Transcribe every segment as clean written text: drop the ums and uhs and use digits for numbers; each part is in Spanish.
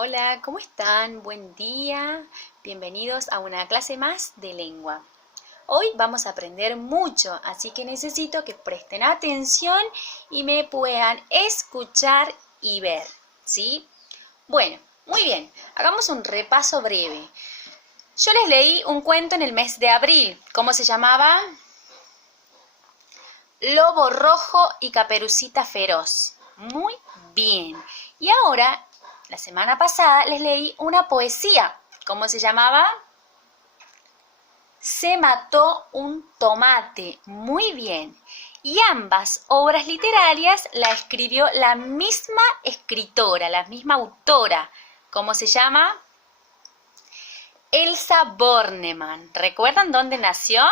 Hola, ¿cómo están? Buen día. Bienvenidos a una clase más de lengua. Hoy vamos a aprender mucho, así que necesito que presten atención y me puedan escuchar y ver, ¿sí? Bueno, muy bien. Hagamos un repaso breve. Yo les leí un cuento en el mes de abril. ¿Cómo se llamaba? Lobo Rojo y Caperucita Feroz. Muy bien. Y ahora, la semana pasada, les leí una poesía. ¿Cómo se llamaba? Se mató un tomate. Muy bien. Y ambas obras literarias la escribió la misma escritora, la misma autora. ¿Cómo se llama? Elsa Bornemann. ¿Recuerdan dónde nació?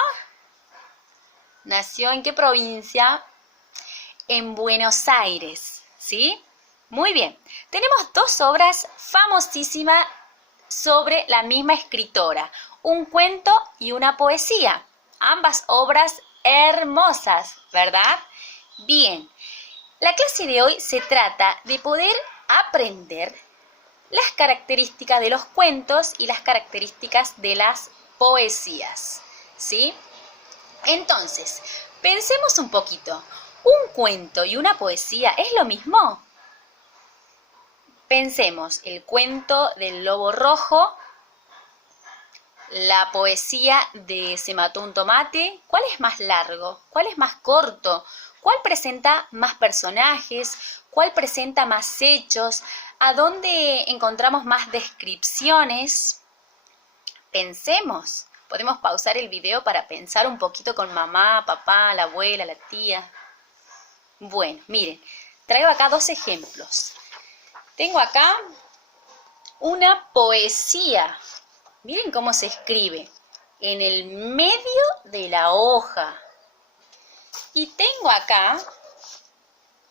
¿Nació en qué provincia? En Buenos Aires, ¿sí? Muy bien. Tenemos dos obras famosísimas sobre la misma escritora, un cuento y una poesía. Ambas obras hermosas, ¿verdad? Bien. La clase de hoy se trata de poder aprender las características de los cuentos y las características de las poesías, ¿sí? Entonces, pensemos un poquito. ¿Un cuento y una poesía es lo mismo? Pensemos, el cuento del lobo rojo, la poesía de Se mató un tomate. ¿Cuál es más largo? ¿Cuál es más corto? ¿Cuál presenta más personajes? ¿Cuál presenta más hechos? ¿A dónde encontramos más descripciones? Pensemos. Podemos pausar el video para pensar un poquito con mamá, papá, la abuela, la tía. Bueno, miren, traigo acá dos ejemplos. Tengo acá una poesía. Miren cómo se escribe. En el medio de la hoja. Y tengo acá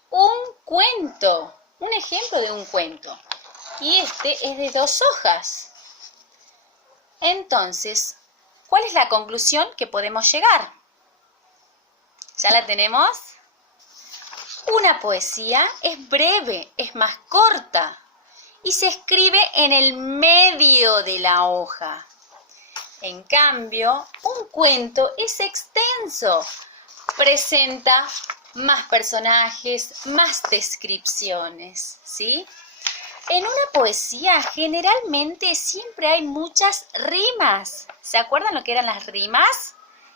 un cuento. Un ejemplo de un cuento. Y este es de 2 hojas. Entonces, ¿cuál es la conclusión que podemos llegar? ¿Ya la tenemos? Una poesía es breve, es más corta y se escribe en el medio de la hoja. En cambio, un cuento es extenso, presenta más personajes, más descripciones, ¿sí? En una poesía generalmente siempre hay muchas rimas. ¿Se acuerdan lo que eran las rimas?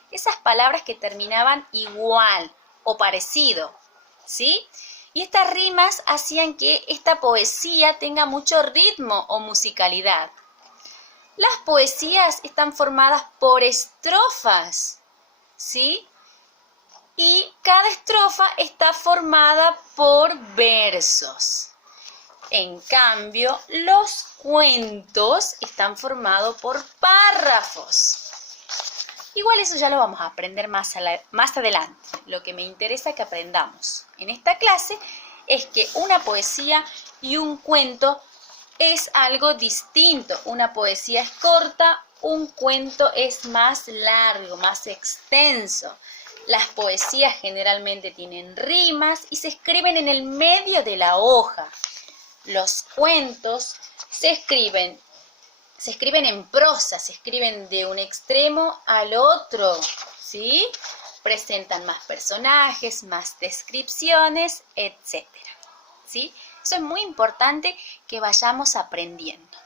Esas palabras que terminaban igual o parecido, ¿sí? Y estas rimas hacían que esta poesía tenga mucho ritmo o musicalidad. Las poesías están formadas por estrofas, ¿sí? Y cada estrofa está formada por versos. En cambio, los cuentos están formados por párrafos. Igual eso ya lo vamos a aprender más adelante. Lo que me interesa que aprendamos en esta clase es que una poesía y un cuento es algo distinto. Una poesía es corta, un cuento es más largo, más extenso. Las poesías generalmente tienen rimas y se escriben en el medio de la hoja. Los cuentos se escriben en prosa, se escriben de un extremo al otro, ¿sí? Presentan más personajes, más descripciones, etc., ¿sí? Eso es muy importante que vayamos aprendiendo.